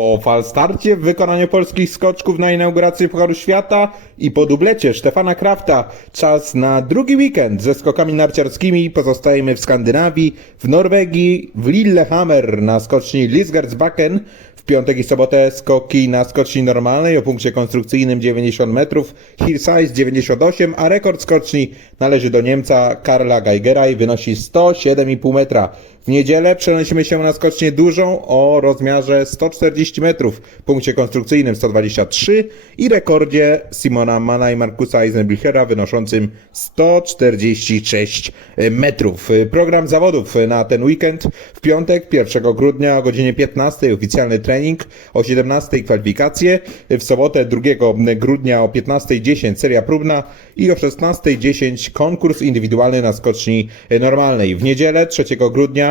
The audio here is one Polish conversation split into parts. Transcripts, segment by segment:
Po falstarcie w wykonaniu polskich skoczków na inaugurację Pucharu Świata i po dublecie Stefana Krafta czas na drugi weekend ze skokami narciarskimi. Pozostajemy w Skandynawii, w Norwegii, w Lillehammer na skoczni Lisgardsbakken. W piątek i sobotę skoki na skoczni normalnej o punkcie konstrukcyjnym 90 metrów, hill size 98, a rekord skoczni należy do Niemca Karla Geigera i wynosi 107,5 metra. W niedzielę przenosimy się na skocznię dużą o rozmiarze 140 metrów, punkcie konstrukcyjnym 123 i rekordzie Simona Mana i Markusa Eisenbichera wynoszącym 146 metrów. Program zawodów na ten weekend w piątek 1 grudnia o godzinie 15 oficjalny trening, o 17 kwalifikacje, w sobotę 2 grudnia o 15.10 seria próbna i o 16.10 konkurs indywidualny na skoczni normalnej. W niedzielę 3 grudnia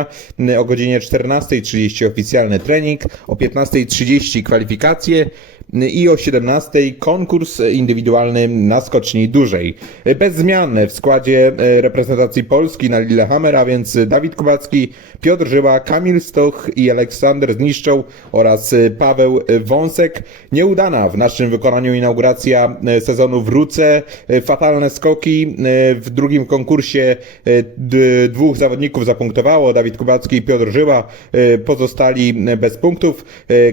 o godzinie 14.30 oficjalny trening, o 15.30 kwalifikacje i o 17.00 konkurs indywidualny na skoczni dużej. Bez zmian w składzie reprezentacji Polski na Lillehammer, a więc Dawid Kubacki, Piotr Żyła, Kamil Stoch i Aleksander Zniszczą oraz Paweł Wąsek. Nieudana w naszym wykonaniu inauguracja sezonu Wrócę. Fatalne skoki. W drugim konkursie dwóch zawodników zapunktowało. Dawid Kubacki i Piotr Żyła pozostali bez punktów.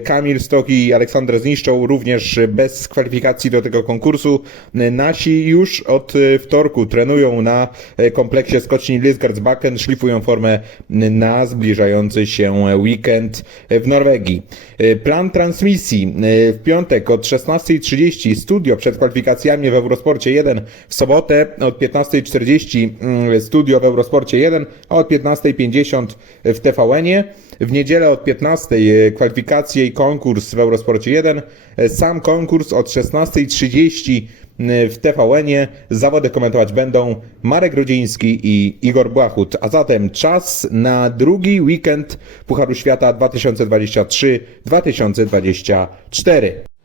Kamil Stoch i Aleksander Zniszczą również bez kwalifikacji do tego konkursu. Nasi już od wtorku trenują na kompleksie skoczni Lisgardsbakken, szlifują formę na zbliżający się weekend w Norwegii. Plan transmisji w piątek od 16.30 studio przed kwalifikacjami w Eurosporcie 1, w sobotę od 15.40 studio w Eurosporcie 1, a od 15.50 w TVN-ie. W niedzielę od 15.00 kwalifikacje i konkurs w Eurosporcie 1. Sam konkurs od 16.30 w TVN-ie. Zawody komentować będą Marek Rodziński i Igor Błachut. A zatem czas na drugi weekend Pucharu Świata 2023-2024.